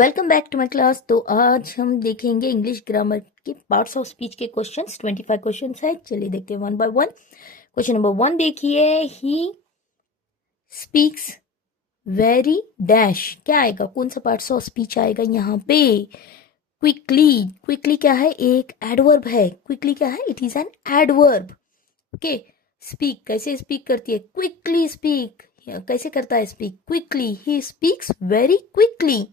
Welcome back to my class. तो आज हम देखेंगे इंग्लिश ग्रामर के पार्ट्स ऑफ स्पीच के क्वेश्चंस। 25 क्वेश्चंस है। चलिए देखते हैं one by one. Question number 1 देखिए, ही स्पीक्स वेरी डैश। क्या आएगा, कौन सा पार्ट्स ऑफ स्पीच आएगा यहाँ पे? क्विकली। क्विकली क्या है? एक एडवर्ब है। क्विकली क्या है? It is an adverb. Okay. Speak कैसे स्पीक करती है? Quickly speak. कैसे करता है speak? Quickly. He speaks very quickly.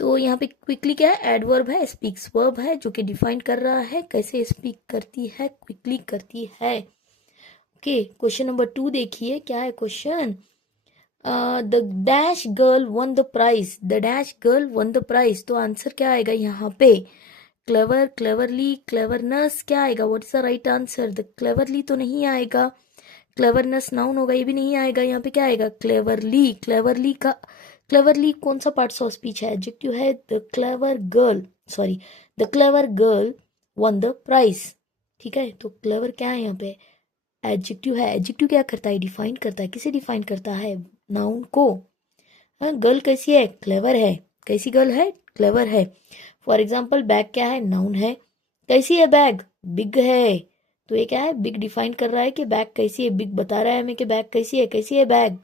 तो यहाँ पे क्विकली क्या है? एडवर्ब है। स्पीक्स वर्ब है जो कि डिफाइन कर रहा है कैसे स्पीक करती है, क्विकली करती है। ओके। क्वेश्चन नंबर 2 देखिए, क्या है question? The dash girl won the prize. The dash girl won the prize. तो आंसर क्या आएगा यहाँ पे? Clever, cleverly, cleverness. क्या आएगा? What is the right answer? The cleverly तो नहीं आएगा। क्लेवरनेस नाउन होगा, ये भी नहीं आएगा। यहाँ पे क्या आएगा? क्लेवरली। क्लेवरली का क्लेवरली कौन सा पार्ट्स ऑफ स्पीच है? एडजेक्टिव है। The clever girl, sorry, the clever girl won the prize. ठीक है, तो क्लेवर क्या है यहाँ पे? एडजेक्टिव है। एडजेक्टिव क्या करता है? डिफाइन करता है। किसे डिफाइन करता है? नाउन को। गर्ल कैसी है? क्लेवर है। कैसी गर्ल है? क्लेवर है। फॉर एग्जाम्पल बैग क्या है? नाउन है। कैसी है बैग? बिग है। तो ये क्या है? बिग डिफाइन कर रहा है कि बैग कैसी है। बिग बता रहा है हमें कि बैग कैसी है। कैसी है बैग?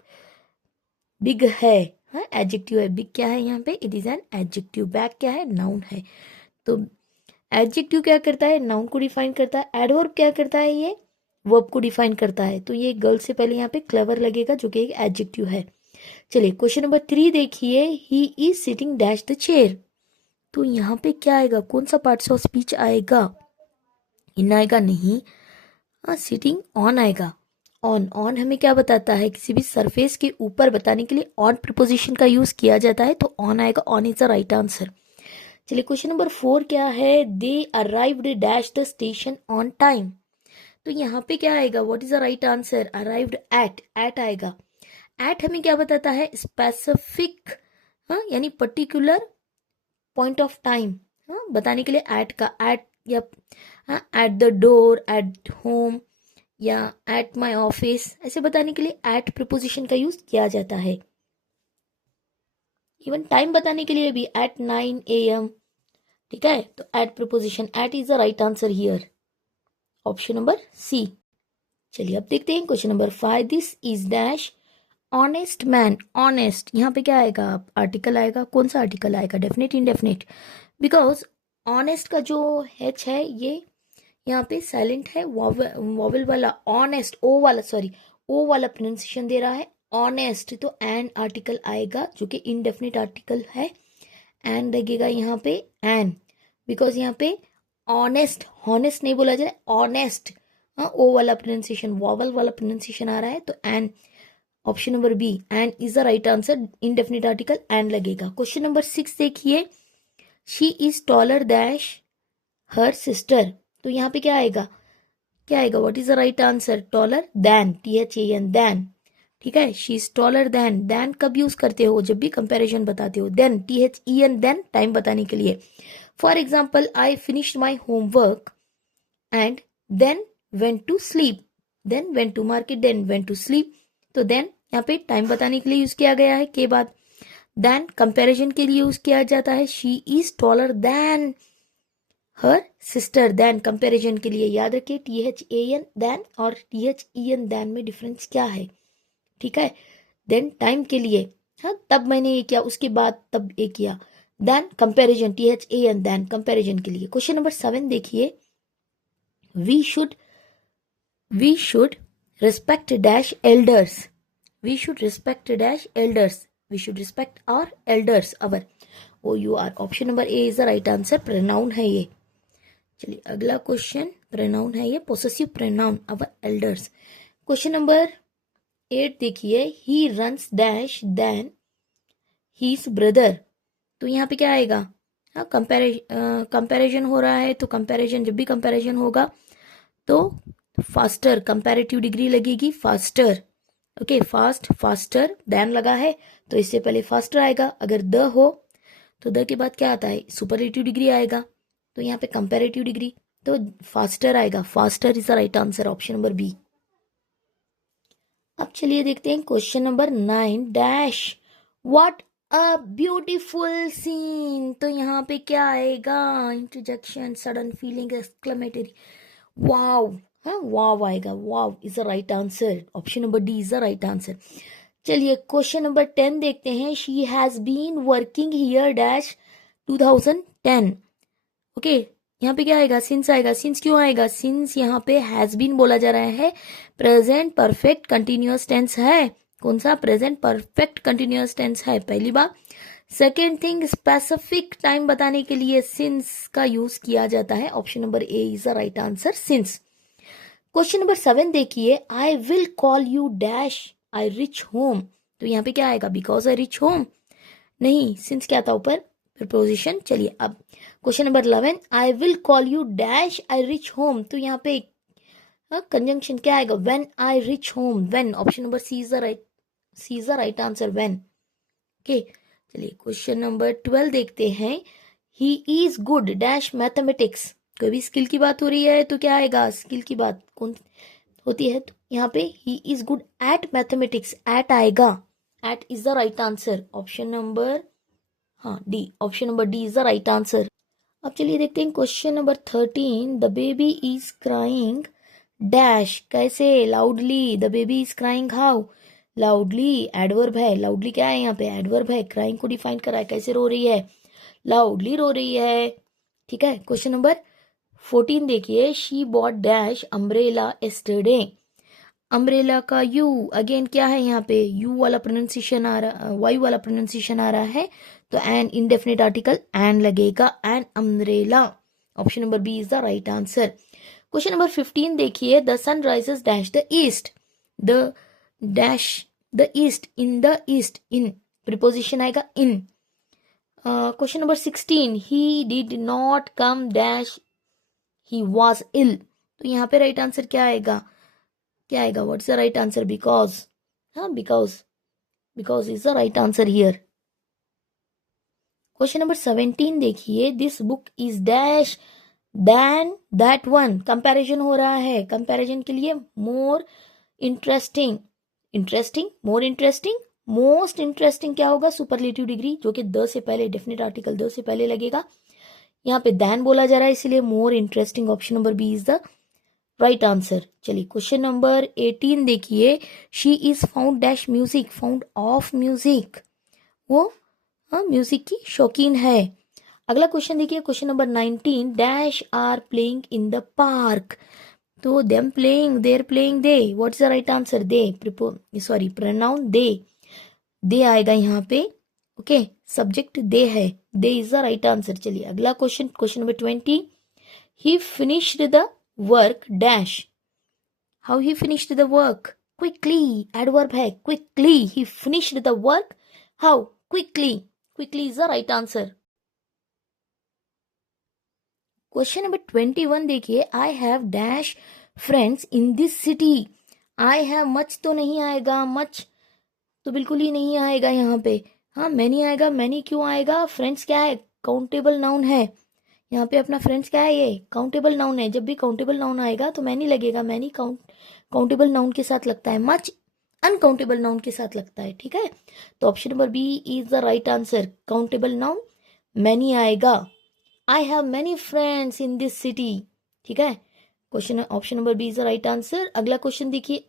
बिग है। हाँ, एडजेक्टिव है। बिग क्या है यहाँ पे? It is an adjective. Bag क्या है? नाउन है। तो एडजेक्टिव क्या करता है? नाउन को डिफाइन करता है। एडवर्ब क्या करता है? ये वर्ब को डिफाइन करता है। तो ये गर्ल से पहले यहाँ पे क्लेवर लगेगा जो कि एक एडजेक्टिव है। चलिए क्वेश्चन नंबर 3 देखिए, he is sitting dash the chair. तो यहाँ पे क्या आएगा? कौन सा पार्ट्स ऑफ स्पीच आएगा? इन आएगा नहीं, सिटिंग ऑन आएगा। ऑन। ऑन हमें क्या बताता है? किसी भी सरफेस के ऊपर बताने के लिए ऑन प्रिपोजिशन का यूज किया जाता है, तो ऑन आएगा। On is the right answer. चलिए क्वेश्चन नंबर 4 क्या है? They arrived dash the station on time. तो यहाँ पे क्या आएगा? What is the right answer? Arrived at. At आएगा। एट हमें क्या बताता है? स्पेसिफिक, यानी पर्टिकुलर पॉइंट ऑफ टाइम बताने के लिए एट का एट, या at the door, at home, या एट माई ऑफिस, ऐसे बताने के लिए एट प्रिपोजिशन का यूज किया जाता है। इवन टाइम बताने के लिए भी एट 9 AM। ठीक है, तो at preposition, at is the right answer here. Option number C. चलिए अब देखते हैं question number 5। This is dash honest man. Honest यहाँ पे क्या आएगा? आर्टिकल आएगा। कौन सा आर्टिकल आएगा? Definite, indefinite. बिकॉज ऑनेस्ट का जो एच है ये यहाँ पे साइलेंट है। वॉवल वाला ऑनेस्ट, ओ वाला, सॉरी, ओ वाला प्रोनाउंसिएशन दे रहा है ऑनेस्ट। तो एन आर्टिकल आएगा जो कि इनडेफिनेट आर्टिकल है। एन लगेगा यहाँ पे, एन, बिकॉज यहाँ पे ऑनेस्ट, हॉनेस्ट नहीं बोला जाए, ऑनेस्ट। ओ वाला प्रोनाउंसिएशन, वॉवल वाला प्रोनाउंसिएशन आ रहा है, तो an. Option number B, an is the right answer. Indefinite article an लगेगा। क्वेश्चन नंबर 6 देखिए, she is taller dash her sister. तो यहाँ पे क्या आएगा? क्या आएगा? What is the right answer? Taller than, THAN, than. ठीक है, she is taller than. Then कब यूज करते हो? जब भी कंपैरिजन बताते हो। देन, THEN, देन, टाइम बताने के लिए। For example, I finished my homework and then went to sleep. Then went to market, then went to sleep. तो देन यहाँ पे टाइम बताने के लिए यूज किया गया है के बाद। देन कंपैरिजन के लिए यूज किया जाता है। She is taller than her sister. Than comparison के लिए याद रखिए THAN, देन, और THEN, देन में डिफरेंस क्या है? ठीक है। देन टाइम के लिए, हाँ, तब मैंने ये किया, उसके बाद तब ये किया। Than comparison, THAN, than comparison के लिए। क्वेश्चन नंबर 7 देखिए, we should respect dash elders. We should respect dash elders. We should respect our elders, our OUR। Option number A is the right answer. Pronoun है ये। चलिए अगला question, pronoun है ये, possessive pronoun, our elders. Question number 8 देखिए, he runs dash than his brother. तो यहाँ पे क्या आएगा? हाँ, कंपैरिजन हो रहा है, तो कंपैरिजन, जब भी कंपैरिजन होगा तो फास्टर, कंपैरेटिव डिग्री लगेगी, faster. Okay, fast, faster, than लगा है तो इससे पहले फास्टर आएगा। अगर द हो तो द के बाद क्या आता है? सुपरलेटिव डिग्री आएगा। तो यहाँ पे कंपैरेटिव डिग्री, तो फास्टर आएगा। Faster is the right answer. Option number B. अब चलिए देखते हैं question number 9। Dash what a beautiful scene, तो यहाँ पे क्या आएगा? Interjection, sudden feeling, exclamatory, wow, हाँ वाव आएगा, wow is the right answer, option number D is the right answer. चलिए क्वेश्चन नंबर 10 देखते हैं। She has been working here dash 2010। Okay, यहाँ पे क्या आएगा? सिंस आएगा। सिंस क्यों आएगा? सिंस यहाँ पे हैज बीन बोला जा रहा है, प्रेजेंट परफेक्ट कंटिन्यूअस टेंस है। कौन सा? प्रेजेंट परफेक्ट कंटिन्यूअस टेंस है, पहली बात। सेकेंड थिंग, स्पेसिफिक टाइम बताने के लिए सिंस का यूज किया जाता है, option number A is the right answer, since. Question number 7 देखिए। I will call you dash I reach home, तो यहाँ पे क्या आएगा? बिकॉज आई रिच होम, नहीं, सिंस क्या था ऊपर? प्रपोजिशन। चलिए अब question number 11। I will call you dash I reach home, तो यहाँ पे कंजंक्शन क्या आएगा? When I reach home, when, option number C is the right answer, when. Okay, चलिए क्वेश्चन नंबर 12 देखते हैं। ही इज गुड डैश मैथमेटिक्स, कोई भी स्किल की बात हो रही है तो क्या आएगा? स्किल की बात कौन होती है? तो यहाँ पे he is good at mathematics, at आएगा, at is the right answer, option number, हाँ D, option number D is the right answer. अब चलिए देखते हैं question number 13। The baby is crying dash, कैसे? Loudly, the baby is crying how? Loudly adverb है, loudly क्या है? यहाँ पे एडवर्ब है, क्राइंग को डिफाइन करा है, कैसे रो रही है? लाउडली रो रही है, ठीक है। क्वेश्चन नंबर 14 देखिए। She bought dash umbrella yesterday, umbrella का यू अगेन क्या है? यहाँ पे यू वाला प्रोनाउंसिएशन आ रहा, वाई वाला प्रोनाउंसिएशन आ रहा है, तो एन इंडेफिनिट आर्टिकल एन लगेगा, an umbrella, option number B is the right answer. Question number 15 देखिए। The sun rises dash the east, the dash the east, in the east, in preposition आएगा in. Question number 16। He did not come dash he was ill, तो यहाँ पे right answer क्या आएगा? क्या आएगा? What's the right answer? Because, हाँ because is the right answer here. Question number 17 देखिए। This book is dash than that one, comparison हो रहा है, कंपैरिजन के लिए more interesting, interesting, more interesting, most interesting क्या होगा? सुपरलेटिव डिग्री, जो कि द से पहले, डेफिनेट आर्टिकल द से पहले लगेगा। यहाँ पे दैन बोला जा रहा है, इसलिए more interesting, option number B is the right answer. चलिए क्वेश्चन नंबर 18 देखिए। She is found dash music, found of music, वो हाँ म्यूजिक की शौकीन है। अगला क्वेश्चन देखिए, question number 19। Dash are playing in the park, तो them playing, there playing, they, what's the right answer? They, sorry pronoun they आएगा यहाँ पे, ओके, सब्जेक्ट दे है, they is the right answer. चलिए अगला question, question number 20। He finished the work dash, how he finished the work? Quickly, adverb है, quickly, he finished the work how? Quickly, quickly is the right answer. Question number 21 देखिए। I have dash friends in this city, I have much तो नहीं आएगा, much तो बिल्कुल ही नहीं आएगा यहाँ पे, हाँ मैनी आएगा। मैनी क्यों आएगा? फ्रेंड्स क्या है? काउंटेबल नाउन है, यहाँ पे अपना फ्रेंड्स क्या है? ये काउंटेबल नाउन है, जब भी काउंटेबल नाउन आएगा तो मैनी लगेगा, मैनी काउंटेबल नाउन के साथ लगता है, मच अनकाउंटेबल नाउन के साथ लगता है, ठीक है। तो option number B is the right answer, countable noun many आएगा। I have many friends in this city, ठीक है। Question option number B is the right answer. अगला क्वेश्चन देखिए,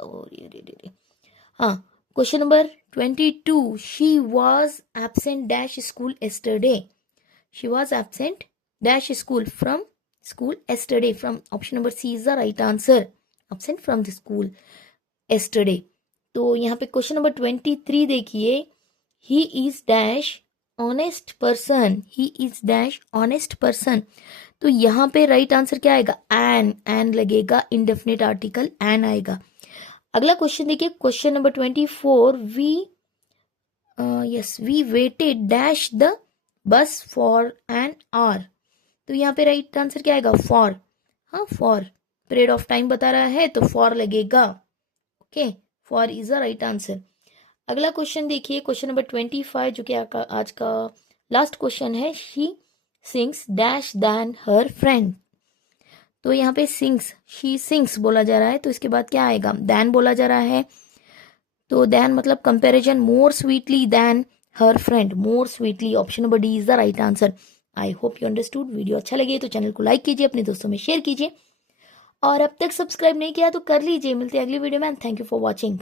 हाँ question number 22। She was absent dash school yesterday, she was absent dash school from school yesterday, from, option number C is the right answer, absent from the school yesterday. तो यहाँ पे question number 23 देखिए। He is dash honest person, he is dash honest person, तो यहाँ पे right answer क्या आएगा? N लगेगा, इंडेफिनिट आर्टिकल एन आएगा। अगला क्वेश्चन देखिए, question number 24। We waited dash the bus for an hour, तो यहाँ पे राइट आंसर क्या आएगा? फॉर, हाँ फॉर, पीरियड ऑफ टाइम बता रहा है तो फॉर लगेगा, okay, for is the right answer. अगला क्वेश्चन देखिए, क्वेश्चन नंबर 25, जो कि आज का लास्ट क्वेश्चन है। She sings dash than her friend, तो यहाँ पे सिंग्स, शी सिंग्स बोला जा रहा है, तो इसके बाद क्या आएगा? दैन बोला जा रहा है, तो दैन मतलब comparison, more sweetly than her friend more sweetly. Option number D is the right answer. I hope you understood. Video अच्छा लगे तो चैनल को लाइक कीजिए, अपने दोस्तों में शेयर कीजिए, और अब तक सब्सक्राइब नहीं किया तो कर लीजिए। मिलते हैं अगली वीडियो में। Thank you for watching.